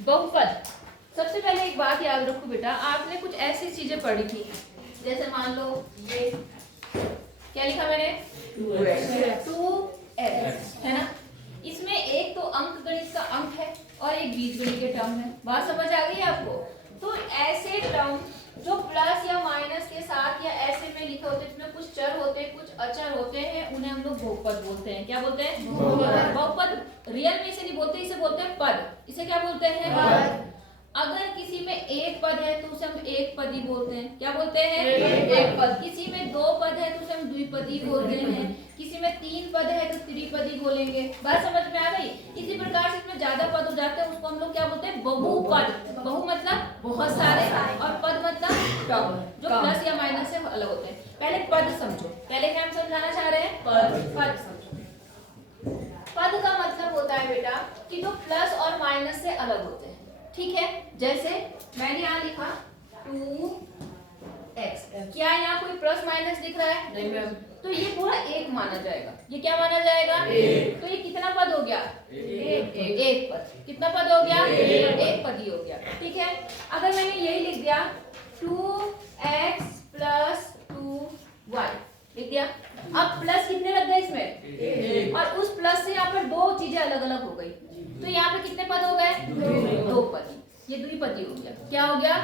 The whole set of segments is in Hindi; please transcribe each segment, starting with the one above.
बहुपद। सबसे पहले एक बात याद रखो बेटा, आपने कुछ ऐसी चीजें पढ़ी थी, जैसे मान लो ये क्या लिखा मैंने 2x है ना, इसमें एक तो अंक गणित का अंक है और एक बीजगणित के टर्म है। बात समझ आ गई आपको? तो ऐसे टर्म जो प्लस या माइनस के साथ या ऐसे में लिखे होते हैं, इसमें कुछ चर होते हैं कुछ अचर होते हैं, उन्हें हम लोग बहुपद बोलते हैं। क्या बोलते हैं? बहुपद। रियल में इसे नहीं बोलते, इसे बोलते हैं पद। इसे क्या बोलते हैं? पद। अगर किसी में एक पद है तो उसे हम एक पदी बोलते हैं। क्या बोलते हैं? एक पद। किसी में दो पद है तो उसे हम द्विपदी बोलते हैं। किसी में तीन पद है तो त्रिपदी बोलेंगे। बात समझ में आ गई? इसी प्रकार से इसमें ज्यादा पद हो जाते हैं, उसको हम लोग क्या बोलते हैं? बहुपद। बहु मतलब बहुत सारे और पद मतलब टर्म जो प्लस या माइनस से अलग होते हैं। पहले पद समझो, पहले क्या हम समझाना चाह रहे हैं? पद समझो। पद का मतलब होता है बेटा कि जो प्लस और माइनस से अलग होते हैं। ठीक है, जैसे मैंने यहाँ लिखा 2x, क्या यहाँ कोई प्लस माइनस दिख रहा है? नहीं मैम। तो ये पूरा एक माना जाएगा। ये क्या माना जाएगा? एक। तो ये कितना पद हो गया? एक पद। कितना पद हो गया? एक पद ही हो गया। ठीक है, अगर मैंने यही लिख दिया 2x + 2y लिख दिया, अब प्लस कितने लग गए इसमें? और उस प्लस से यहाँ पर दो चीजें अलग अलग हो गई, तो यहाँ पे कितने पद हो गए? दो पद। ये द्विपदी हो गया। क्या हो गया?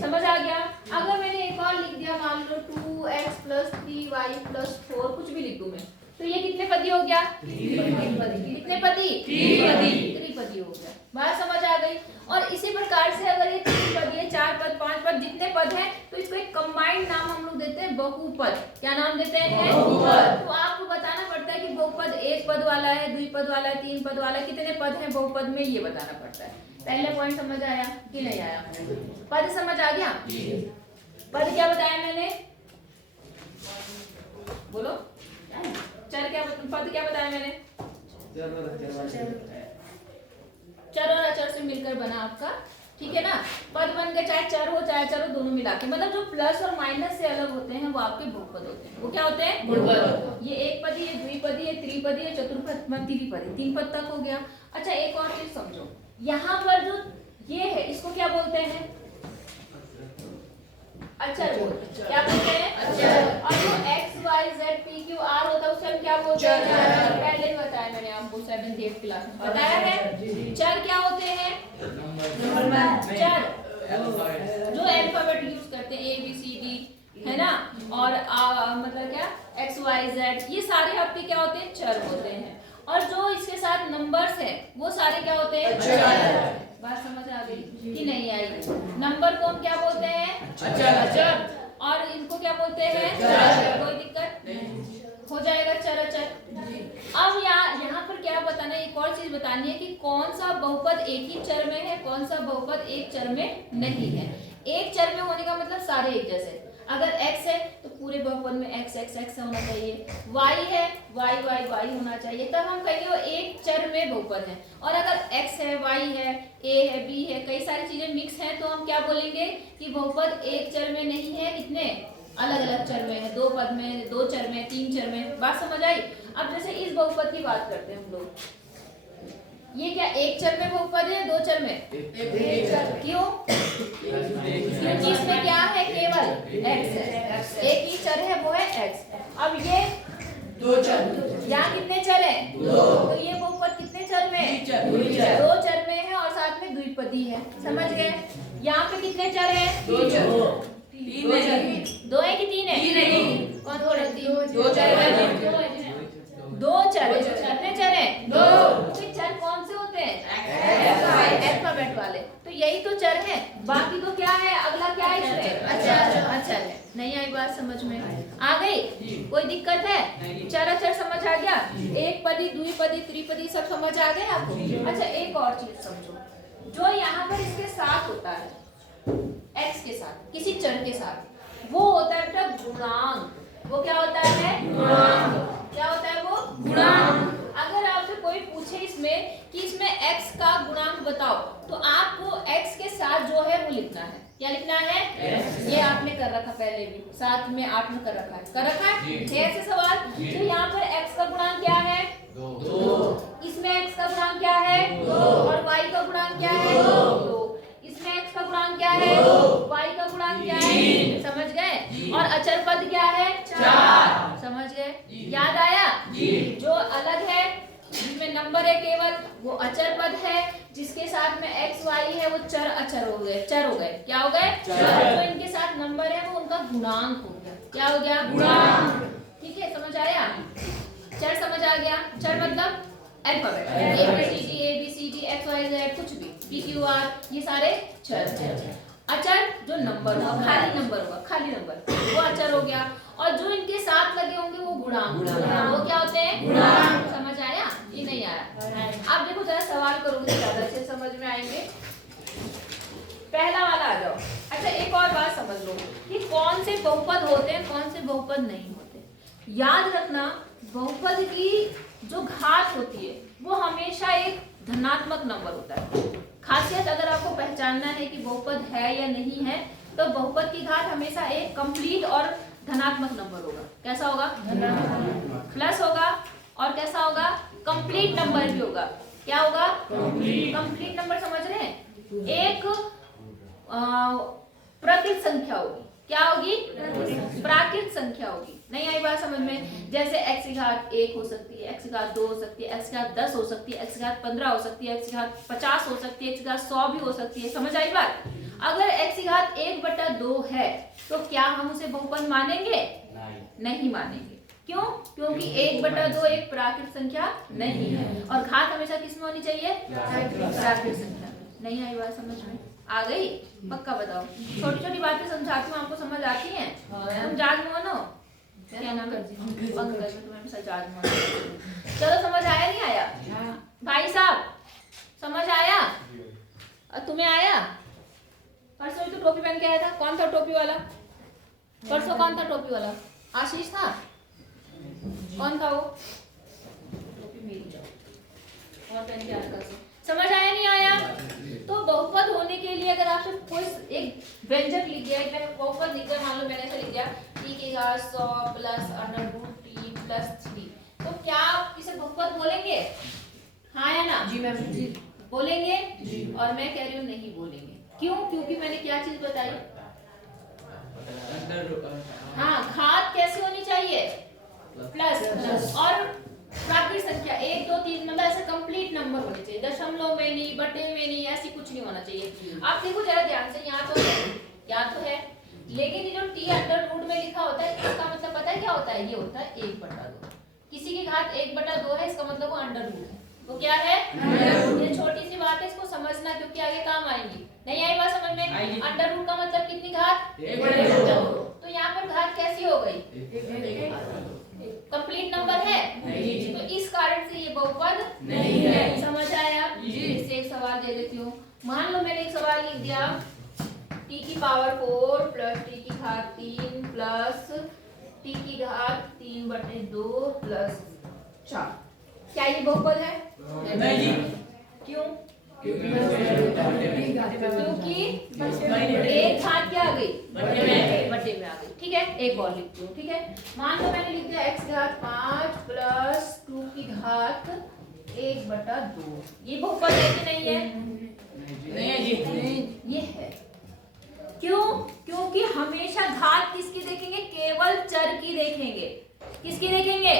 समझ आ गया? अगर मैंने एक और लिख दिया, मान लो 2x + 3y + 4, कुछ भी लिख दूं मैं, तो ये कितने पदी हो गया? कितने पदी? त्रिपदी हो गया। बात समझ आ गई? और इसी प्रकार से अगर ये तीन पद है, चार पद, पांच पद, जितने पद हैं, तो इसको एक कंबाइंड नाम हम लोग देते हैं बहुपद। क्या नाम देते हैं? बहुपद। तो आपको बताना पड़ता है कि बहुपद एक पद वाला है, द्विपद वाला है, तीन पद वाला है, कितने पद हैं बहुपद में, ये बताना पड़ता है। पहला पॉइंट समझ आया कि नहीं आया? पद समझ आ गया? पद क्या बताया मैंने? बोलो, चर क्या, पद क्या बताया मैंने? चर और अचर से मिलकर बना आपका, ठीक है ना? पद बन गए, चाहे चर हो चाहे अचर हो, दोनों मिला के, मतलब जो प्लस और माइनस से अलग होते हैं वो आपके बहुपद होते हैं। वो क्या होते हैं? बहुपद। ये एक पदी, ये द्विपदी, ये त्रिपदी, ये चतुर्पद, त्रिपदी, तीन पद तक हो गया। अच्छा, एक और चीज समझो, यहाँ पर जो ये है इसको क्या बोलते हैं? अचर बोलते हैं। क्या बोलते हैं? अचर। और जो x y z p q r होता है उसे हम क्या बोलते हैं? पहले ही बताया मैंने आपको 7th 8th क्लास में बताया है। चर क्या होते हैं? चर जो अल्फाबेट यूज करते हैं, a b c d है ना, और मतलब क्या x y z, ये सारे आपके क्या होते हैं? चर होते हैं। और जो इसके साथ नंबर्स है वो सारे क्या होते हैं? अचर। बात समझ आ गई कि नहीं आई? नंबर को हम क्या बोलते हैं? अचर। और इनको क्या बोलते हैं? चर। कोई दिक्कत हो जाएगा? चर अचर। अब यहाँ पर क्या बताना है, एक और चीज बतानी है कि कौन सा बहुपद एक ही चर में है, कौन सा बहुपद एक चर में नहीं है। एक चर में होने का मतलब सारे एक जैसे, अगर x है तो पूरे बहुपद में x x x होना चाहिए, y है y y y होना चाहिए, तब हम कहेंगे वो एक चर में बहुपद है। और अगर x है, y है, a है, b है, कई सारी चीजें मिक्स हैं, तो हम क्या बोलेंगे कि बहुपद एक चर में नहीं है, कितने अलग अलग चर में है, दो पद में, दो चर में, तीन चर में। बात समझ आई? अब जैसे इस बहुपद की बात करते हैं हम लोग, ये क्या एक चर में बहुपद है, दो चर में? एक चर। क्यों? क्योंकि इसमें क्या है? केवल x है, एक ही चर है वो है x। अब ये दो चर, यहाँ कितने चर हैं? दो। तो ये बहुपद कितने चर में? दो चर में है और साथ में द्विपदी है। समझ गए? यहाँ पे कितने चर हैं? दो चर। दो है कि तीन है? तीन। कौन बोल रहा? तीन। दो चर है। दो चर। कितने चर हैं? दो। तो चर कौन से होते हैं? अल्फाबेट वाले। तो यही तो चर है, बाकी तो क्या है? अगला क्या है इसमें? अचर है। नहीं आई बात समझ में? आ गई? कोई दिक्कत है? चर अचर समझ आ गया? एक पदी, द्विपदी, त्रिपदी सब समझ आ गए आपको? अच्छा, एक और चीज समझो, जो यहाँ पर इसके साथ होता है, x के साथ, किसी चर के साथ, वो होता है बेटा गुणांक। वो क्या होता है? गुणांक। क्या होता है वो? गुणांक। अगर आपसे कोई पूछे इसमें कि इसमें x का गुणांक बताओ, तो आपको x के साथ जो है वो लिखना है। क्या लिखना है? ये आपने कर रखा पहले भी, साथ में 8 में कर रखा है, कर रखा है? ऐसे सवाल। तो यहाँ पर x का गुणांक क्या है? 2। इसमें x का गुणांक क्या है? 2। और y का गुणांक क्या है? 2। अचर पद क्या है? चार। समझ गए? याद आया? जो अलग है जिसमें नंबर है केवल वो अचर पद है, जिसके साथ में एक्स वाई है वो चर अचर हो गए, चर हो गए। क्या हो गए? जो इनके साथ नंबर है वो उनका गुणांक हो गया। क्या हो गया? गुणांक। ठीक है, समझ आया? चर समझ आ गया? चर मतलब alphabet, A B C D X Y Z कुछ भी, पी क्यू आर, ये सारे चर हैं। अचर जो नंबर होगा, खाली नंबर होगा, खाली नंबर वो अचर हो गया। और जो इनके साथ लगे होंगे वो गुणांक, वो क्या होते हैं? गुणांक। समझ आया? ये नहीं आया? आप देखो जरा सवाल करोगे ज्यादा अच्छे समझ में आएंगे। पहला वाला आ जाओ। अच्छा एक और बात समझ लो कि कौन से बहुपद होते हैं, कौन से बहुपद नहीं होते। याद रखना बहुपद की जो घात होती है वो हमेशा एक धनात्मक नंबर होता है। खासियत अगर आपको पहचानना है कि बहुपद है या नहीं है तो बहुपद की घात हमेशा एक कंप्लीट और धनात्मक नंबर होगा। कैसा होगा? प्लस होगा। और कैसा होगा? कंप्लीट नंबर भी होगा। क्या होगा? Complete number. समझ रहे हैं? एक प्राकृत संख्या होगी। क्या होगी? प्राकृत संख्या होगी। नहीं आई बात समझ में? जैसे x की घात 1 हो सकती है, x की घात 2 हो सकती है, x की घात 10 हो सकती है, x की घात 15 हो सकती है, x की घात 50 हो सकती है, x की घात 100 भी हो सकती है। समझ आई बात? अगर x की घात 1/2 है तो क्या हम उसे बहुपद मानेंगे? नहीं मानेंगे। क्यों? क्योंकि 1/2 एक प्राकृत संख्या नहीं है और घात हमेशा किसमें होनी चाहिए? प्राकृत संख्या में। नहीं आई बात समझ में? आ गई? पक्का बताओ। छोटी छोटी बातें समझाती हूँ, आपको समझ आती हैं? तुम जागमोहन हो? क्या नाम है? पंकज। तुम्हें सच जागमोहन। चलो समझ आया नहीं आया? भाई साहब समझ आया? तुम्हें आया? परसों तो टोपी पहन के आया था। कौन था टोपी वाला? परसों कौन था टोपी वाला? आशीष था? कौन था वो? टोपी मेरी जाओ और पहन के आया। समझ आया नहीं आया? तो बहुपद होने के लिए अगर आपसे कोई एक व्यंजक लिख दिया, एक बहुपद लिख दिया, मान लो मैंने ऐसा लिख दिया t की घात 100 प्लस √t प्लस 3, तो क्या आप इसे बहुपद बोलेंगे? हाँ या ना? जी मैम। जी बोलेंगे? जी। और मैं कह रही हूँ नहीं बोलेंगे। क्यों? क्योंकि मैंने क्या चीज बताई? हाँ, घात कैसी होनी चाहिए? प्लस। और प्राकृत संख्या 1 2 3 मतलब ऐसे कंप्लीट नंबर होने चाहिए। दशमलव में नहीं, बटे में नहीं, ऐसी कुछ नहीं होना चाहिए। आप देखो जरा ध्यान से, यहाँ तो है लेकिन ये जो t अंडर रूट में लिखा होता है इसका मतलब पता है क्या होता है? ये होता है 1/2। किसी की घात 1/2 है इसका मतलब वो अंडर रूट है। वो क्या है? ये छोटी सी बात है, इसको समझना क्योंकि आगे काम आएगी। नहीं आई बात समझ में? अंडर रूट का मतलब कितनी घात? 1/2। तो यहाँ पर घात कैसी हो गई? कंप्लीट नंबर है नहीं। तो इस कारण से ये बहुपद नहीं है। समझ आया? इससे एक सवाल दे देती हूँ। मान लो मैंने एक सवाल लिख दिया t की पावर 4 प्लस t की घात 3 प्लस t की घात 3/2 प्लस 4। क्या ये बहुपद है? नहीं। क्यों? क्योंकि एक घात क्या आ गई? बटे में आ गई। ठीक है, एक और लिखती हूँ। ठीक है, मान लो मैंने लिख दिया x की घात 5 प्लस 2 की घात 1/2। ये बहुपद है कि नहीं है? नहीं, ये है। क्यों? क्योंकि हमेशा घात किसकी देखेंगे? केवल चर की देखेंगे। किसकी देखेंगे?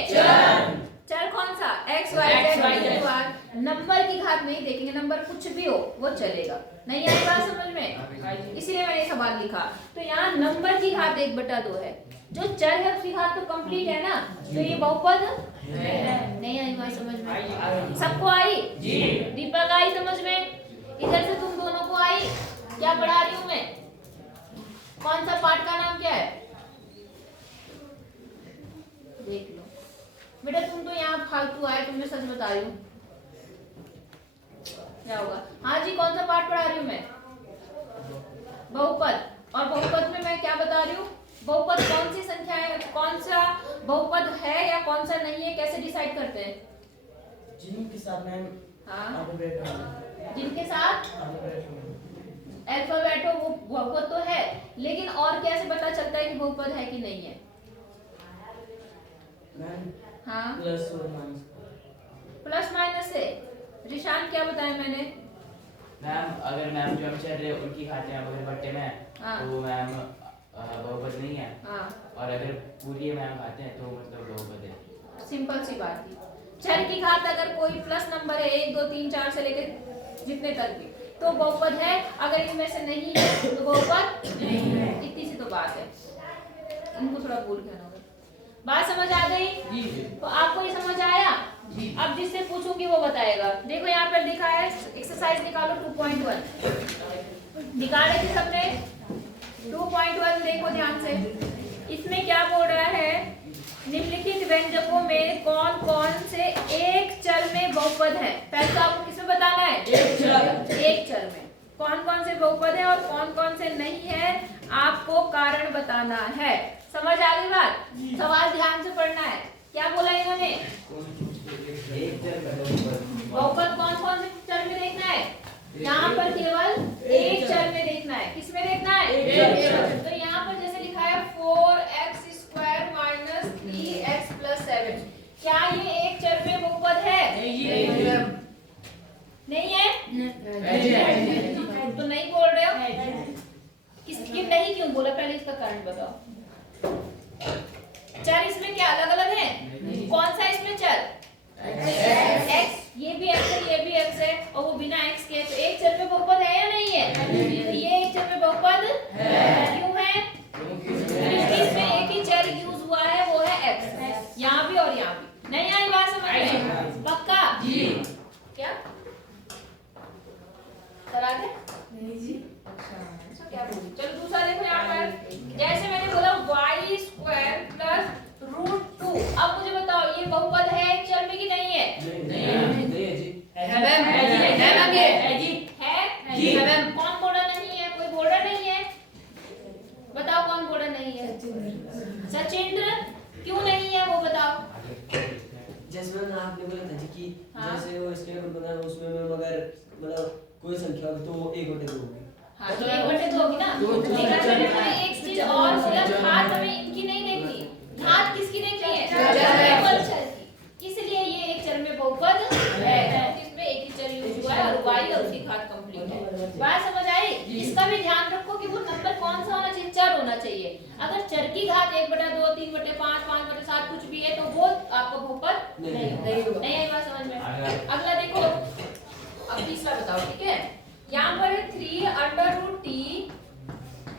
चर कौन सा? x y z। नंबर की घात नहीं देखेंगे। नंबर कुछ भी हो वो चलेगा। नहीं आई बात समझ में? इसीलिए मैंने सवाल लिखा। तो यहाँ नंबर की घात 1/2 है, जो चर है उसकी घात तो कंप्लीट है ना, तो ये बहुपद नहीं आई बात समझ में? सबको आई? दीपक आई समझ में? इधर से तुम दोनों को आई? क्या पढ़ा रही हूँ मैं? कौन सा पाठ का नाम क्या है? देख लो बेटा, तुम तो यहाँ फालतू आए, तुम्हें सच बता रही हूँ। क्या होगा? हाँ जी, कौन सा पाठ पढ़ा रही हूँ मैं? बहुपद। और बहुपद में मैं क्या बता रही हूँ? बहुपद कौन सी संख्या है, कौन सा बहुपद है या कौन सा नहीं है, कैसे डिसाइड करते हैं? जिनके साथ में जिनके साथ अल्फाबेट हो वो बहुपद तो है, लेकिन और कैसे पता चलता है कि बहुपद है कि नहीं है? हाँ, प्लस माइनस से। रिशान क्या बताया मैंने? मैम अगर मैम जो हम चल रहे उनकी घातें अगर बट्टे में हाँ। तो मैम बहुपद नहीं है। हाँ, और अगर पूरी मैम आते हैं तो मतलब बहुपद है। सिंपल सी बात थी। चर की घात अगर कोई प्लस नंबर है 1 2 3 4 से लेकर जितने तक भी तो बहुपद है, अगर इनमें से नहीं है तो बहुपद नहीं है। इतनी सी तो बात है, इनको थोड़ा भूल गया होगा। बात समझ आ गई? तो आपको ये समझ आया? अब जिससे पूछूंगी वो बताएगा। देखो यहाँ पर लिखा है एक्सरसाइज निकालो 2.1 निकाल रहे थे सबने 2.1 देखो ध्यान से। इसमें क्या बोल रहा है, निम्नलिखित व्यंजकों में कौन कौन से एक चर में बहुपद है। पहले तो आपको किसमें बताना है? एक चर में कौन कौन से बहुपद है और कौन कौन से नहीं है, आपको कारण बताना है। समझ आ गई बात? सवाल ध्यान से पढ़ना है। क्या बोला इन्होंने? एक चर का बहुपद। बहुपद कौन कौन से चर में देखना है? यहाँ पर केवल एक चर में देखना है। किस में देखना है? एक चर। तो यहाँ पर जैसे लिखा है 4x² - 3x + 7, क्या ये एक चर में बहुपद है? नहीं है? तो नहीं बोल रहे हो? किसकी नहीं क्यों बोला? पहले इसका कारण बताओ। चर इसमें क्या अलग अलग है? कौन सा इसमें चर? x। ये भी x है, ये भी x है और वो बिना x के, तो एक चर में बहुपद है या नहीं है? तो ये एक चर में बहुपद क्यों है? क्योंकि इसमें एक ही चर यूज हुआ है, वो है x। यहाँ भी और यहाँ भी। नहीं आई बात समझ में? पक्का? क्या करा दे? अच्छा क्या बोली? चलो दूसरा देखो यहाँ पर, जैसे मैंने बोला y² + √2। अब मुझे बताओ ये बहुपद है एक चर में कि नहीं है? है। कौन बोल रहा नहीं है? कोई बोल रहा नहीं है? बताओ कौन बोल रहा नहीं है? सचिंद्र, क्यों नहीं है वो बताओ। जैसे मैम आपने बोला था जी कि हाँ। जैसे वो स्केल बना है उसमें मैम अगर मतलब कोई संख्या हो तो वो 1/2 होगी। हाँ तो 1/2 होगी ना। लेकिन मैंने एक चीज और बोला, घात हमें इनकी नहीं देखनी। घात किसकी देखनी है? केवल चर की। इसलिए ये एक चर में बहुपद है, इसमें एक ही चर यूज हुआ है और y और उसकी घात कंप्लीट है। बात समझ आई? इसका भी ध्यान रखो कि वो नंबर कौन सा होना चाहिए? चर होना चाहिए। अगर चर की घात 1/2 3/5 5/7 कुछ भी है तो वो आपको बहुपद नहीं होगा। नहीं आई बात समझ में? अगला देखो, अब तीसरा बताओ, ठीक है? यहाँ पर 3√t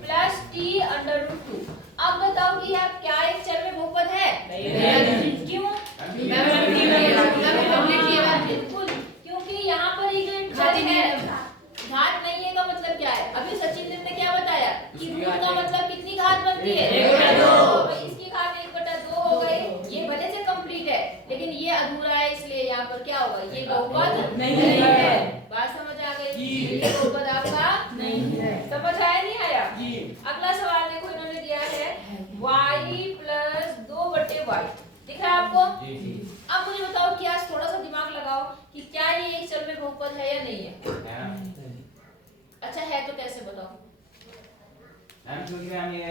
+ t√2। अब बताओ कि आप क्या एक चर में बहुपद है? क्यों? बिल्कुल, क्योंकि यहाँ पर ये जो घात है, घात नहीं है का मतलब क्या है? अभी सचिन ने क्या बताया कि रूट का मतलब कितनी घात बनती है? 1/2। इसकी घात 1/2 हो गई। ये भले से कंप्लीट है लेकिन ये अधूरा है, इसलिए यहाँ पर क्या होगा? ये बहुपद नहीं है। बात समझ आ गई? ये बहुपद आपका नहीं है। समझ आया नहीं आया? अगला सवाल देखो, इन्होंने दिया है y + 2/y। दिख रहा है आपको? अब मुझे बताओ कि आज थोड़ा सा दिमाग लगाओ कि क्या ये एक चर में बहुपद है या नहीं है? अच्छा है तो कैसे बताओ? मैम क्योंकि मैम ये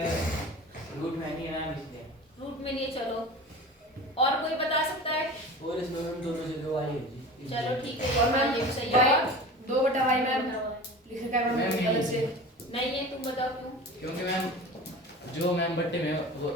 रूट में नहीं है मैम, इसलिए। रूट में नहीं है, चलो और कोई बता सकता है? और इसमें मैम दोनों से 2 आई होगी। चलो ठीक है, और मैम ये भी सही है। 2/y मैम लिखा है मैम अलग से नहीं है, तुम बताओ क्यों? क्योंकि मैम जो मैम बट्टे में वो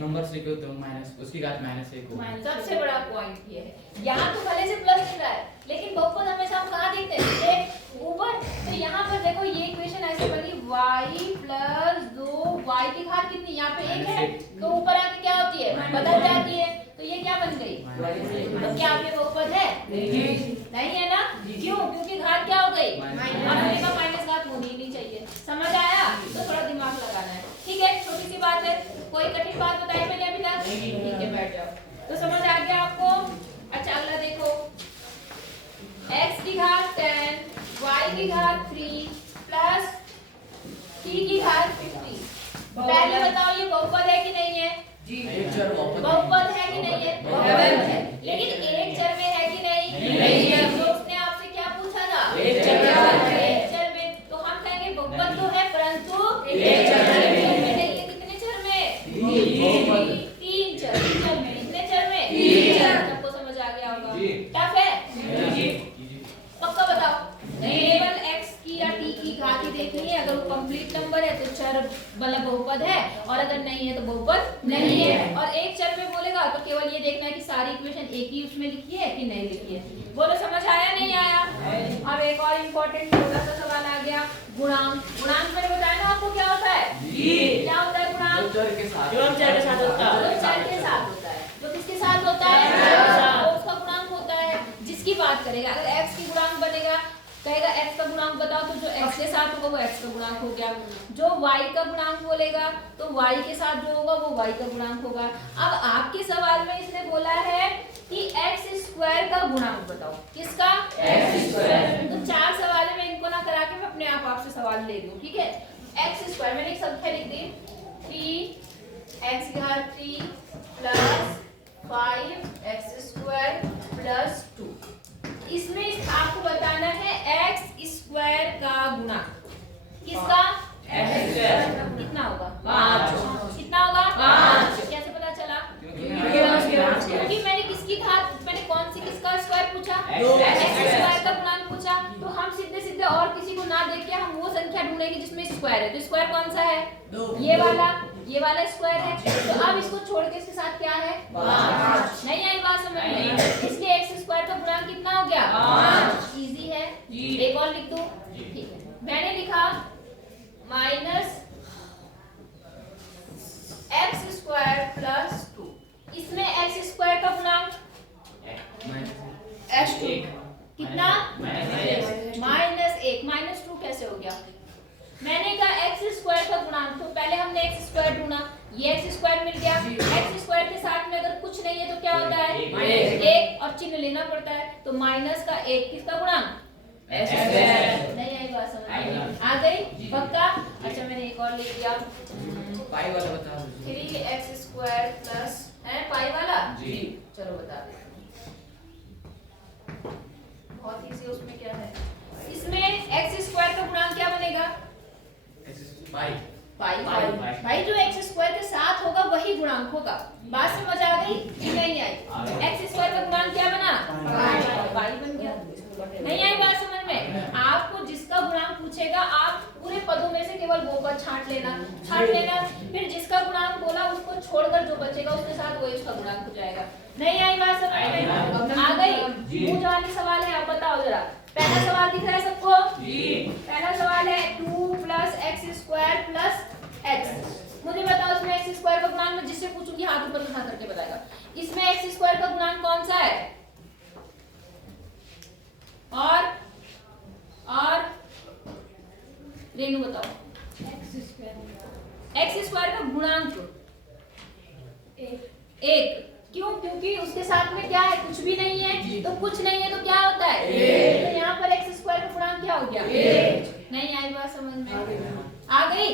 नंबर्स लिखे होते हैं माइनस उसकी घात -1 हो। सबसे बड़ा पॉइंट ये है। यहाँ तो भले से प्लस लिखा है लेकिन बहुपद हमेशा हम कहाँ देखते हैं? ऊपर। तो यहाँ पर देखो ये इक्वेशन ऐसे बनी y + 2y की घात कितनी? यहाँ पे 1 है तो ऊपर आके क्या होती है? बदल जाती है। तो ये क्या बन गई? तो क्या ये बहुपद है? नहीं है ना? क्यों? क्योंकि घात क्या हो गई? हमेशा माइनस घात होनी ही नहीं चाहिए। समझ आया? तो थोड़ा दिमाग लगाना है। ठीक है, छोटी सी बात है। कोई कठिन बात बताई मैंने अभी तक? ठीक है, बैठ जाओ। तो समझ आ गया आपको? अच्छा अगला देखो, x की घात 10 y की घात 3 + t की घात 50। पहले बताओ ये बहुपद है कि नहीं है? एक चर बहुपद है कि नहीं है? बहुपद है। लेकिन एक चर में है कि नहीं? नहीं है। तो उसने आपसे क्या पूछा था? एक चर में। तो हम कहेंगे बहुपद तो है परंतु एक चर में नहीं है। कितने चर में? 3 चर में। कितने चर में? 3 चर। सबको समझ आ गया होगा? टफ है? पक्का बताओ। केवल x की या t की घात ही देखनी है, अगर वो कंप्लीट नंबर है तो चर मतलब बहुपद है, और अगर नहीं है तो बहुपद नहीं है। और एक चर में बोलेगा तो केवल ये देखना है कि सारी इक्वेशन एक ही उसमें लिखी है कि नहीं लिखी है। बोलो समझ आया नहीं आया? अब एक और इम्पोर्टेंट छोटा सा सवाल आ गया, गुणांक। गुणांक मैंने बताया ना आपको क्या होता है? क्या होता है गुणांक? चर के साथ जो चर के साथ होता है, चर के साथ होता है। तो किसके साथ होता है? वो उसका गुणांक होता है। जिसकी बात करेगा, अगर x की गुणांक बनेगा, कहेगा x का गुणांक बताओ, तो जो x के साथ होगा वो x का गुणांक हो गया। जो y का गुणांक बोलेगा तो y के साथ जो होगा वो y का गुणांक होगा। अब आपके सवाल में इसने बोला है कि x स्क्वायर का गुणांक बताओ। किसका? x square. तो 4 सवाल है, मैं इनको ना करा के मैं अपने आप आपसे सवाल ले लूं, ठीक है? x स्क्वायर मैंने एक संख्या लिख दी 3x3 plus 5x square plus 2। इसमें आपको बताना है x स्क्वायर का गुणांक। किसका? x square. कितना होगा? 5। कितना होगा? 5। कैसे पता चला? क्योंकि क्योंकि मैंने किसकी घात, मैंने कौन सी किसका स्क्वायर पूछा? x x स्क्वायर का गुणांक पूछा। तो हम सीधे सीधे और किसी को ना देख के हम वो संख्या ढूंढेंगे जिसमें स्क्वायर है। तो स्क्वायर कौन सा है? ये वाला स्क्वायर है। तो अब इसको छोड़ के इसके साथ क्या है? 5। नहीं आई बात समझ में? इसलिए x स्क्वायर का गुणांक कितना हो गया? 5। इजी है। एक और लिख दूं? ठीक है, मैंने लिखा माइनस x स्क्वायर प्लस 2। इसमें x स्क्वायर का गुणांक x2 कितना? -1। -2 कैसे हो गया? मैंने कहा x स्क्वायर का गुणांक, तो पहले हमने x स्क्वायर ढूंढा, ये x स्क्वायर मिल गया। x स्क्वायर के साथ में अगर कुछ नहीं है तो क्या होता है? 1 और चिन्ह लेना पड़ता है। तो माइनस का 1 किसका गुणांक? x square. नहीं आई बात समझ में? आ गई? पक्का? अच्छा मैंने एक और लिख दिया पाई वाला बता दो 3x स्क्वायर प्लस है पाई वाला। जी। चलो बता दे, बहुत इजी। उसमें क्या है? इसमें x स्क्वायर का गुणांक क्या बनेगा? पाई पाई। पाई। भाई जो x स्क्वायर के साथ होगा वही गुणांक होगा। बात समझ आ गई कि नहीं आई? x स्क्वायर का गुणांक क्या बना? पाई बन गया। नहीं आई बात समझ में? आपको जिसका गुणांक पूछेगा आप पूरे पदों में से केवल वो पद छांट लेना, फिर जिसका गुणांक बोला उसको छोड़कर जो बचेगा उसके साथ वही उसका गुणांक हो जाएगा। नहीं आई बात समझ में? आ गई? मुझे वाली सवाल है, आप बताओ जरा। पहला सवाल दिख रहा है सबको? पहला सवाल है 2 plus x square plus x। मुझे बताओ इसमें x स्क्वायर का गुणांक, मैं जिससे पूछूंगी हाथ ऊपर उठा करके बताएगा। इसमें x स्क्वायर का गुणांक कौन सा है? और रेनू बताओ। x स्क्वायर का गुणांक 1। क्यों? क्योंकि उसके साथ में क्या है? कुछ भी नहीं है। तो कुछ नहीं है तो क्या होता है? तो यहाँ पर x स्क्वायर का गुणांक क्या हो गया? नहीं आई बात समझ में? आ गई?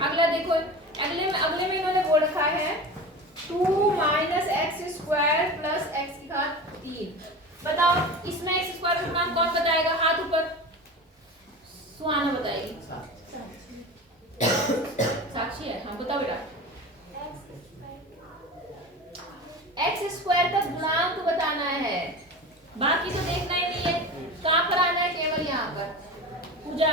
अगला देखो, अगले में इन्होंने बोल रखा है 2 minus x square plus x की घात 3। बताओ इसमें x स्क्वायर का गुणांक कौन बताएगा? हाथ ऊपर। सुहाना बताएगी। साक्षी है? हाँ बताओ बेटा। x स्क्वायर का गुणांक बताना है, बाकी तो देखना ही नहीं है। कहाँ पर आना है? केवल यहाँ पर। पूजा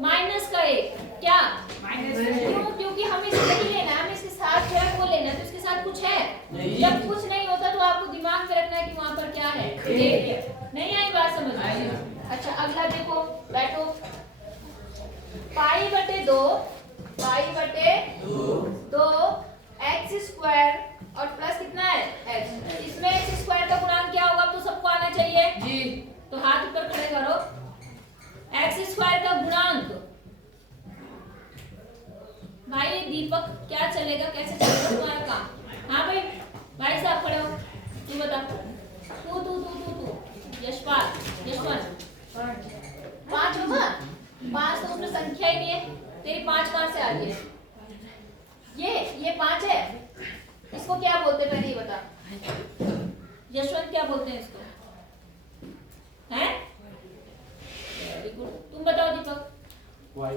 माइनस का 1। क्या? क्यों? क्योंकि हमें इसे नहीं लेना है, हमें इसके साथ जो है वो लेना है। तो इसके साथ कुछ है? जब कुछ नहीं होता तो आपको दिमाग में रखना है कि वहाँ पर क्या है? नहीं आई बात समझ में? अच्छा अगला देखो, बैठो। पाई बटे 2 x स्क्वायर और प्लस कितना है? x। इसमें x स्क्वायर का गुणांक क्या होगा? तो सबको आना चाहिए जी। तो हाथ ऊपर खड़े करो। x स्क्वायर का गुणांक, भाई दीपक क्या चलेगा, कैसे चलेगा तुम्हारा काम? हाँ भाई साहब खड़े हो। तू बता। तू यशपाल 5 होगा? 5 तो उसमें संख्या ही नहीं है। तेरी 5 कहाँ से आ गई? ये 5 है। इसको क्या बोलते हैं पहले ये बता। यशवंत क्या बोलते हैं इसको? हैं? Very good. तुम बताओ दीपक। वाई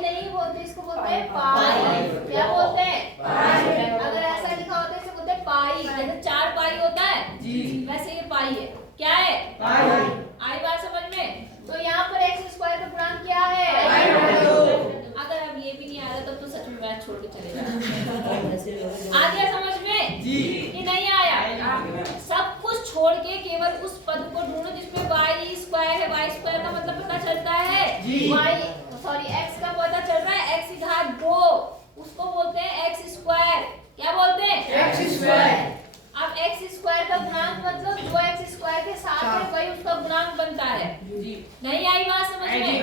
नहीं बोलते, इसको बोलते हैं पाई। क्या बोलते हैं? पाई। अगर ऐसा लिखा होता है इसे बोलते हैं पाई। जैसे 4 पाई होता है वैसे ये पाई है। क्या है? पाई। आई बात समझ में? तो यहाँ पर x स्क्वायर का गुणांक क्या चलता है? x का पता चल रहा है, x की घात 2 उसको बोलते हैं x स्क्वायर। क्या बोलते हैं? x square. अब x स्क्वायर का गुणांक मतलब जो x स्क्वायर के साथ है वही उसका गुणांक बनता है। नहीं आई बात समझ में?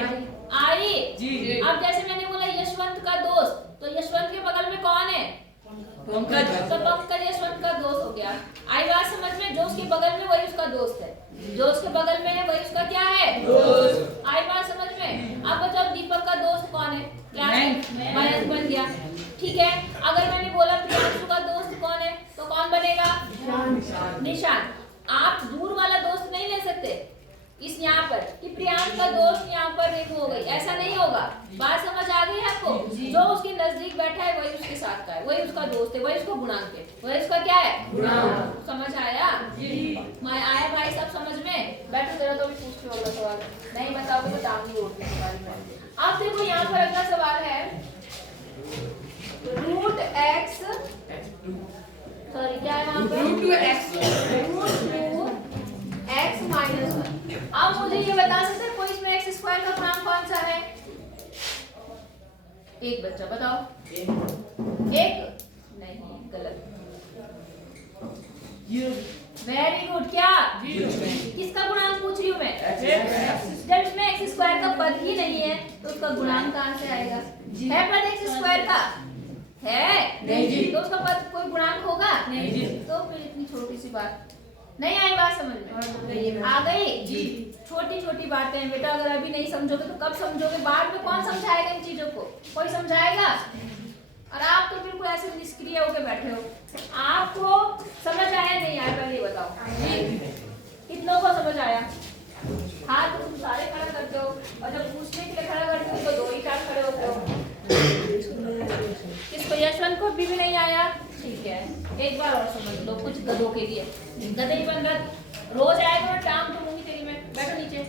आई जी। अब जैसे मैंने बोला यशवंत का दोस्त, तो यशवंत के बगल में कौन है? पंकज। तो पंकज यशवंत का दोस्त हो गया। आई बात समझ में? जो उसके बगल में वही उसका दोस्त है, जो उसके बगल में है वही उसका क्या है? दोस्त। आई बात समझ में? अब बताओ दीपक का दोस्त कौन है? मयंक बन गया। ठीक है, अगर मैंने बोला प्रियांशु का दोस्त कौन है तो कौन बनेगा? निशान। आप दूर वाला दोस्त नहीं ले सकते इस यहाँ पर कि प्रियांश का दोस्त यहाँ पर एक हो गई, ऐसा नहीं होगा। बात समझ आ गई आपको? जो उसके नजदीक बैठा है वही उसके साथ का है, वही उसका दोस्त है, वही उसका गुणांक है, वही उसका क्या है? गुणांक। समझ आया? मैं आया भाई सब समझ में? बैठो जरा तो भी पूछ लो अगला सवाल। नहीं बताओगे तो दाम वोट के बारे में। अब देखो यहाँ पर अगला सवाल है रूट एक्स, सॉरी क्या है वहाँ पर? Root 2x x minus 1। अब मुझे ये बता सकते हैं कोई इसमें x स्क्वायर का गुणांक कौन सा है? एक बच्चा बताओ। एक नहीं, गलत। Very good. क्या? किसका गुणांक पूछ रही हूँ मैं? जब इसमें x स्क्वायर का पद ही नहीं है तो उसका गुणांक कहाँ से आएगा? है पद x स्क्वायर का? है नहीं जी। तो उसका पद कोई गुणांक होगा? नहीं जी। तो फिर इतनी छोटी सी बात नहीं आई बात समझ में? आ गई जी। छोटी छोटी बातें हैं बेटा, अगर अभी नहीं समझोगे तो कब समझोगे? बाद में कौन समझाएगा इन चीजों को? कोई समझाएगा? और आप तो बिल्कुल ऐसे निष्क्रिय होकर बैठे हो। आपको समझ आया नहीं आया पहले बताओ जी। कितनों को समझ आया? हाथ तो तुम सारे खड़ा करते हो और जब पूछने के लिए खड़ा करते हो तो 2 ही 4 खड़े होते हो। किसको? यशवंत को भी नहीं आया? ठीक है, एक बार और समझ लो कुछ गधों के लिए। गधे ही बन रहा, रोज आएगा मैं टांग दूंगी तेरी में। बैठो नीचे।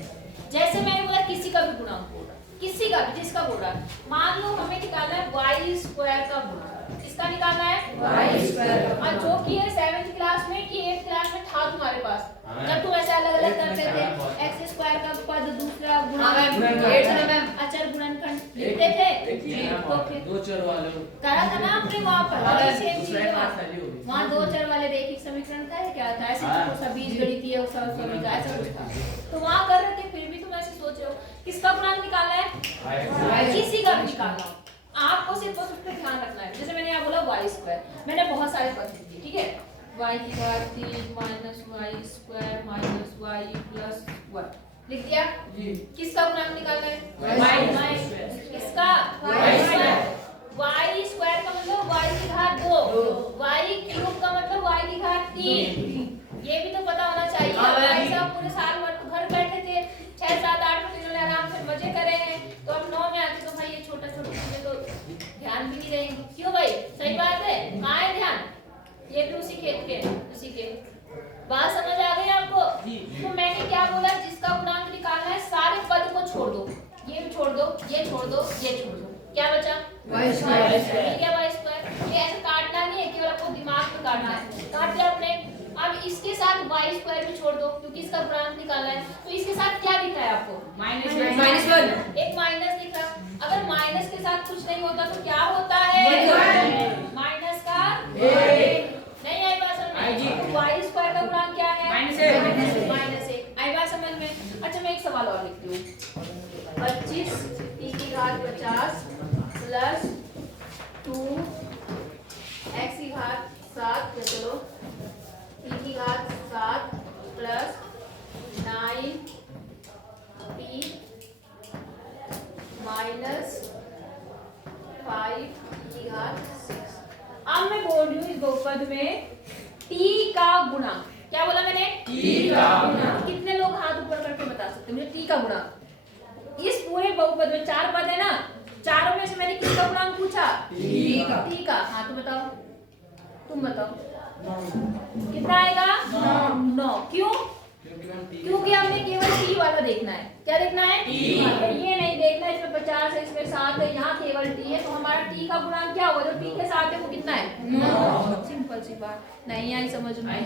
जैसे मैंने बोला किसी का भी गुणांक बोल रहा, किसी का भी, जिसका बोल रहा, मान लो हमें निकालना है y स्क्वायर का गुणांक। किसका निकालना है? y square. और जो कि है 7th क्लास में कि 8th क्लास में था तुम्हारे पास, जब तुम ऐसे अलग अलग करते थे x स्क्वायर का पद दूसरा गुणांक अचर गुणनखंड लिखते थे। तो फिर 2 चर वाले करा था ना आपने वहाँ पर? सेम चीज है दूसरा वहाँ 2 चर वाले रैखिक समीकरण का है क्या था? ऐसे तो बीजगणितीय समीकरण ऐसा कुछ था, तो वहाँ कर रहे थे। फिर भी तुम ऐसे सोच रहे हो किसका गुणांक निकालना है? किसी का भी निकालना हो, आपको सिर्फ बस उस पर ध्यान रखना है। जैसे मैंने यहाँ बोला y स्क्वायर, मैंने बहुत सारे पद लिख दिए, ठीक है? y की घात 3 minus y square minus y plus 1 लिख दिया जी। किसका गुणांक निकालना है? y square. किसका? y square. y स्क्वायर का मतलब y की घात 2, y क्यूब का मतलब y की घात 3। ये भी तो पता होना चाहिए। भाई साहब पूरे साल भर घर बैठे थे, 6 7 8 महीने में आराम से मजे करे हैं, तो अब 9 में आते तो भाई ये छोटा छोटा चीजें तो ध्यान भी नहीं रहेंगी। क्यों भाई? सही बात है, कहाँ है ध्यान? ये भी उसी खेत के, उसी के। बात समझ आ गई आपको? तो मैंने क्या बोला? जिसका गुणांक निकालना है सारे पद को छोड़ दो, ये भी छोड़ दो, ये छोड़ दो, ये छोड़ दो, क्या बचा? y square. क्या y स्क्वायर? ये ऐसे काटना नहीं है, केवल आपको दिमाग में काटना है। काट लिया आपने। अब इसके साथ y स्क्वायर भी छोड़ दो क्योंकि इसका गुणांक निकालना है। तो इसके साथ क्या दिख रहा है आपको? -1। एक माइनस दिख रहा। अगर माइनस के साथ कुछ नहीं होता तो क्या होता है? माइनस का नहीं आई बात समझ में? तो y स्क्वायर का गुणांक क्या है? -1। आई बात समझ में? अच्छा मैं एक सवाल और लिखती हूँ। 25 e की घात 50 प्लस 2 x की घात 7, चलो e की घात 7 प्लस 9 p माइनस 5 की घात 6। अब मैं बोल रही हूँ इस बहुपद में t का गुणांक। क्या बोला मैंने? t का गुणांक। कितने लोग हाथ ऊपर करके बता सकते हैं मुझे t का गुणांक? इस पूरे बहुपद में 4 पद है ना, चारों में से मैंने किसका गुणांक पूछा? t का। हाँ तो बताओ, तुम बताओ कितना आएगा? 9। क्यों? क्योंकि हमने केवल t वाला देखना है। क्या देखना है? t। ये नहीं देखना है इसमें 50 है, इसमें 7 है, यहाँ केवल t है, तो हमारा t का गुणांक क्या होगा? जो t के साथ है वो कितना है? 9। सिंपल सी बात। नहीं आई समझ में?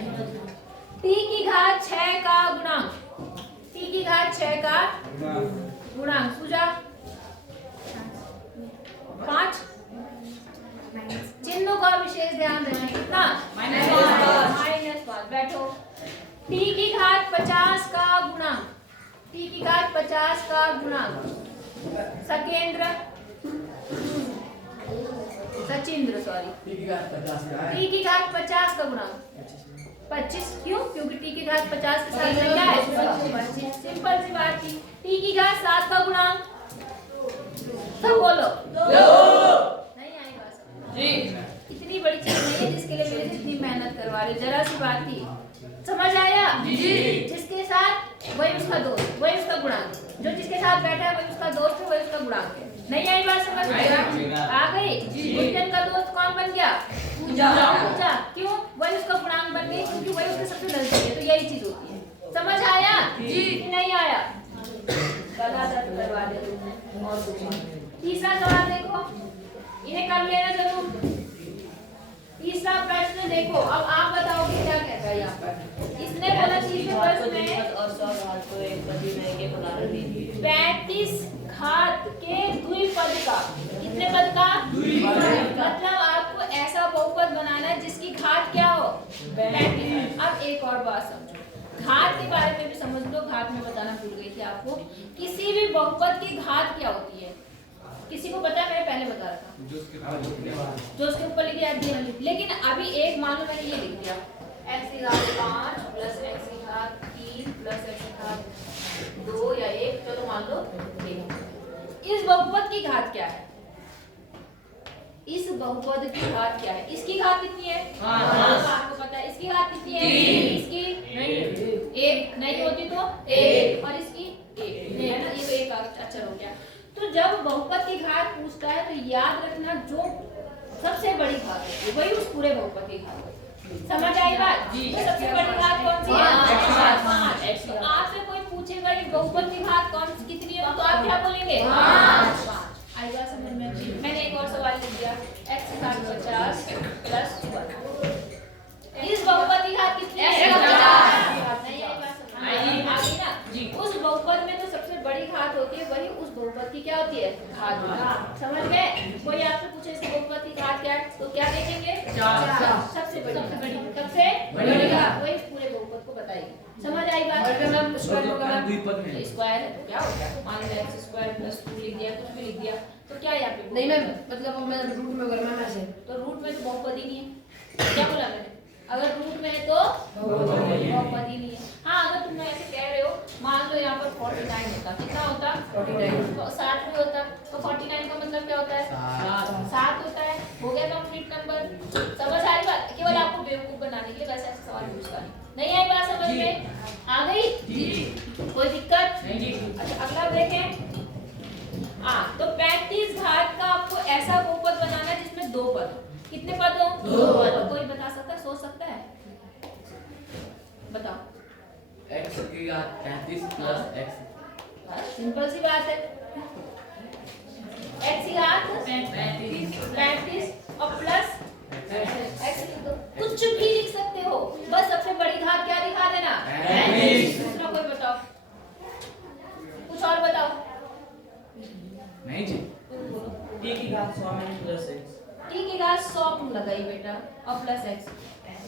t की घात 6 का गुणांक, t की घात 6 का गुणांक पूजा 5 चिन्हों का विशेष ध्यान देना कितना -5 बैठो t की घात 50 का गुणांक t की घात 50 का गुणांक सकेंद्र सचिंद्र सॉरी टी की घात 50 का है t की घात 50 का गुणांक 25 क्यों क्योंकि t की घात 50 के साथ में क्या है 25 सिंपल सी बात थी t की घात 7 का गुणांक सब बोलो नहीं आएगा समझ जी इतनी बड़ी चीज नहीं है जिसके लिए मेरे से इतनी मेहनत करवा रहे जरा सी बात थी समझ आया जी जिसके साथ वही उसका दोस्त वही उसका गुणांक जो जिसके साथ बैठा है वही उसका दोस्त है वही उसका गुणांक है नहीं आई बात समझ में आ गई गुंजन का दोस्त कौन बन गया पूजा क्यों वही उसका गुणांक बन गई क्योंकि वही उसके सबसे नजदीक है तो यही चीज होती है समझ आया जी नहीं आया गला दर्द करवा दे और कुछ नहीं। तीसरा सवाल देखो इन्हें कर लेना जरूर तीसरा प्रश्न देखो अब आप बताओगे क्या कहता है यहाँ पर इसने बोला तीसरे प्रश्न में और 100 घात को एक पति में एक उदाहरण दीजिए 35 घात के द्विपद का कितने पद का मतलब आपको ऐसा बहुपद बनाना है जिसकी घात क्या हो 35 अब एक और बात समझो घात के बारे में भी समझ लो घात में बताना भूल गई थी आपको किसी भी बहुपद की घात क्या होती है किसी को पता है मैंने पहले बता रहा था जो उसके ऊपर लिख दिया लेकिन अभी एक मान लो मैंने ये लिख दिया x की घात 5 प्लस x की घात 3 प्लस x की घात 2 या 1 चलो मान लो 1 इस बहुपद की घात क्या है इस बहुपद की घात क्या है इसकी घात कितनी है आपको पता है इसकी घात कितनी है इसकी नहीं 1 नहीं होती तो 1 और इसकी 1 है ना ये तो एक अक्षर हो गया तो जब बहुपद की घात पूछता है तो याद रखना जो सबसे बड़ी घात है वही उस पूरे बहुपद की घात है समझ आई बात तो सबसे बड़ी घात कौन सी है 5 तो आपसे कोई पूछेगा कि बहुपद की घात कौन कितनी है तो आप क्या बोलेंगे 5 आई बात समझ में मैंने एक और सवाल लिख दिया x की घात 50 प्लस 1 इस बहुपद की घात कितनी है 50 नहीं आई बात समझ में आ गई ना उस बहुपद में तो सबसे बड़ी घात होती है वही उस बहुपद की क्या होती है घात समझ गए कोई आपसे पूछे इस बहुपद की घात क्या है तो क्या देखेंगे 4 सबसे बड़ी घात वही पूरे बहुपद को बताएगी समझ आई बात मतलब स्क्वायर होगा द्विपद में स्क्वायर है तो क्या हो गया मान लो x स्क्वायर प्लस 2 लिख दिया कुछ भी लिख दिया तो क्या यहाँ पे नहीं मैं मतलब मैं रूट में अगर मैं ऐसे तो रूट में तो बहुपद ही नहीं है क्या बोला मैंने अगर रूट में है तो बहुपद ही नहीं है हाँ अगर तुम ऐसे कह रहे हो मान लो यहाँ पर 49 होता कितना होता 49 60 भी होता तो 49 का मतलब क्या होता है 7 होता है हो गया कंप्लीट नंबर समझ आ रही बात केवल आपको बेवकूफ बनाने के लिए वैसे ऐसे सवाल पूछता नहीं आई बात समझ में आ गई कोई दिक्कत नहीं जी अच्छा अगला देखें हाँ तो 35 घात का आपको ऐसा बहुपद बनाना है जिसमें 2 पद हो कितने पद हो 2 पद कोई बता सकता है सोच सकता है बताओ x की घात 35 प्लस x सिंपल सी बात है x की घात 35 और प्लस x लिख दो कुछ भी लिख सकते हो बस सबसे बड़ी घात क्या दिखा देना 35 दूसरा कोई बताओ कुछ और बताओ नहीं जी t की घात 100 में प्लस x t की घात 100 तुम लगाई बेटा और प्लस x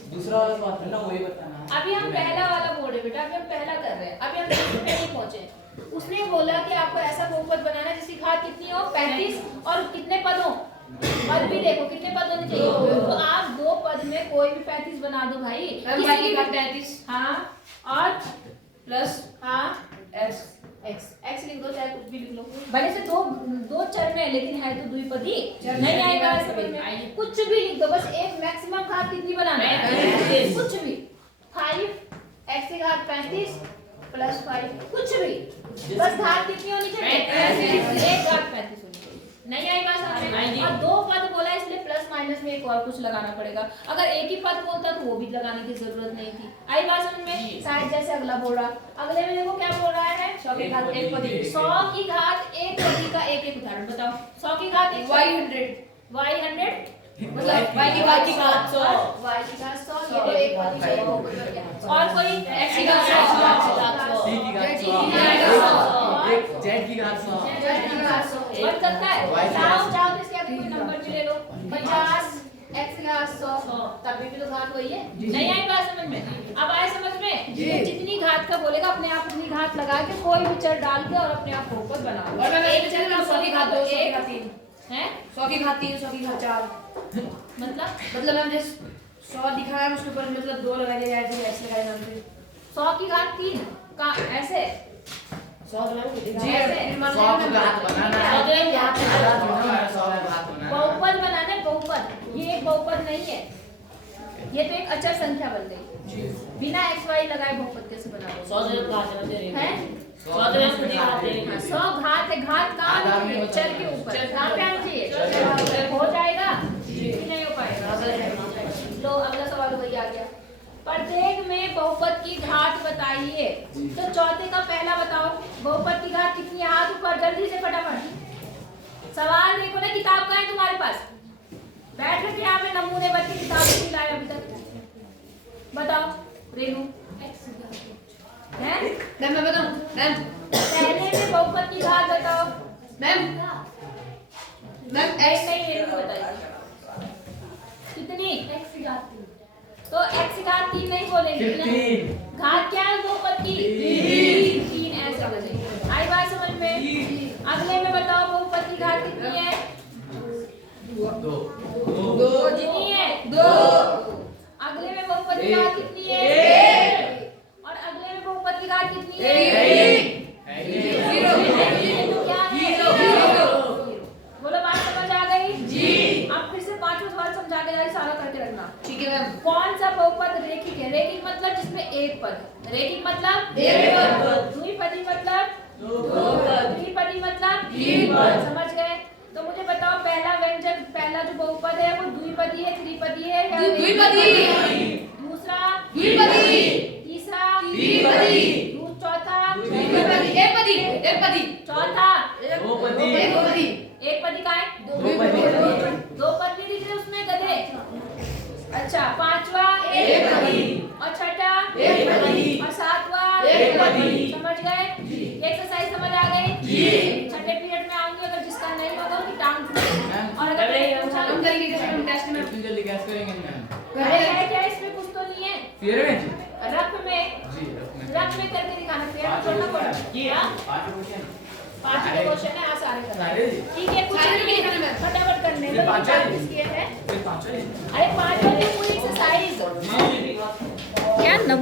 दूसरा वाला बात है ना वही बताना अभी हम पहला वाला बोल रहे बेटा अभी हम पहला कर रहे हैं अभी हम दूसरे पे नहीं पहुंचे उसने बोला कि आपको ऐसा बहुपद बनाना है जिसकी घात कितनी हो 35 और कितने पद हो पद भी देखो कितने पद होने चाहिए तो आप 2 पद में कोई भी 35 बना दो भाई y की घात 35 हाँ और प्लस हाँ x x लिख दो चाहे कुछ भी लिख लो भले से दो चर में लेकिन है तो द्विपदी नहीं आएगा समझ में कुछ भी लिख दो बस एक मैक्सिमम घात कितनी बनाना है कुछ भी 5 x की घात 35 प्लस 5 कुछ भी बस घात कितनी होनी चाहिए एक घात 35 होनी चाहिए नहीं आई बात समझ में और 2 पद बोला इसलिए प्लस माइनस में एक और कुछ लगाना पड़ेगा अगर एक ही पद बोलता तो वो भी लगाने की जरूरत नहीं थी आई बात समझ में शायद जैसे अगला बोल रहा अगले में देखो क्या बोल रहा है 100 की घात 1 पदी 100 की घात 1 पदी का एक एक उदाहरण बताओ 100 की घात y 100 मतलब y की घात 100 y की घात 100 ये तो एक पदी चाहिए और कोई x की घात 100 t की घात 100 और एक जेड की घात 100 बन सकता है। Y की जाओ घात जाओ इसके आगे कोई नंबर भी ले लो। 50 x की घात 100 तभी भी तो घात वही है। नहीं आई बात समझ में? अब आए समझ में? ये जितनी घात का बोलेगा अपने आप उतनी घात लगा के कोई भी चर डाल के और अपने आप बहुपद बनाओ। और मैं एक चर का 100 की घात 2 100 की घात 3 है 100 की घात 3 100 की घात 4 मतलब मैम जिस 100 दिखाया है उसके ऊपर मतलब 2 लगा दिया जाए तो ऐसे लगाए नाम पे 100 की घात 3 का ऐसे 100 तो मैम जी, फिर मान 100 की घात बनाना है। 100 की घात आधा थोड़ा ना 100 की घात बनाना है। बहुपद बनाना है। बहुपद ये एक बहुपद नहीं है, ये तो एक अचर संख्या बन गई। बिना x y लगाए बहुपद कैसे बनाओगे? 100 से घात है हैं? 100 तो मैम खुद ही घात है 100 घात है। घात कहाँ आधा आनी में चाहिए? होता चर है। के ऊपर। चर के कहाँ पे ऊपर। आनी चाहिए? चर के ऊपर। हो जाएगा कि नहीं हो पाएगा? लो अगला सवाल वही आ गया। प्रत्येक में बहुपद की घात बताइए। तो चौथे का पहला बताओ, बहुपद की घात कितनी है? हाथ ऊपर जल्दी से फटाफट। सवाल देखो ना, किताब कहाँ है तुम्हारे पास? बैठ के यहाँ पे नमूने बच के किताब नहीं लाए अभी तक। बताओ रेनू है? मैम मैं बताऊं मैम पहले में बहुपद की घात बताओ। मैम मैम नहीं नहीं रेनू बताइए कितनी? तो x की घात 3 नहीं बोलेंगे ना? 15 घात क्या है बहुपद की? 3 ऐसे बोलेंगे। आई बात समझ में? अगले में बताओ बहुपद की घात कितनी है? 2 कितनी है? 2। अगले में बहुपद की घात कितनी है? 1। और अगले में बहुपद की घात कितनी है? 0। तो क्या है? 0। बोलो बात समझ आ गई? जी। अब फिर से पांचवा सवाल समझा के जाए, सारा करके रखना। ठीक है मैम कौन सा बहुपद रेखिक है? रेखिक मतलब जिसमें एक पद है। रेखिक मतलब एक पद। द्विपदी मतलब दो पद। त्रिपदी मतलब 3 पद। समझ गए? तो मुझे बताओ पहला व्यंजक, पहला जो बहुपद है वो द्विपदी है, त्रिपदी है या द्विपदी। दूसरा द्विपदी। तीसरा द्विपदी। चौथा द्विपदी एकपदी एकपदी चौथा बहुपदी। एकपदी एक पदी का है? दो पद भी दिख रहे उसमें गधे। अच्छा पांचवा एकपदी। और छठा एकपदी। और सातवां एकपदी। समझ गए? एक्सरसाइज समझ आ गई? जी। छठे पीरियड में आऊंगी, अगर जिसका नहीं होगा उसकी टांग मैम, और अगर पूछा हम करेंगे कैसे हम टेस्ट में इतनी जल्दी कैसे करेंगे मैम? है क्या इसमें? कुछ तो नहीं है। फिर में जी रफ में रख में करके दिखाना, फिर छोड़ना पड़ेगा। हाँ? 5 क्वेश्चन है, आसान है। सारे जी ठीक है कुछ सारे नहीं नहीं है, करना। फटाफट करने फिर दो। पाँच है। प्रैक्टिस किए हैं। फिर 5 अरे 5 वाली पूरी एक्सरसाइज जी क्या नमूना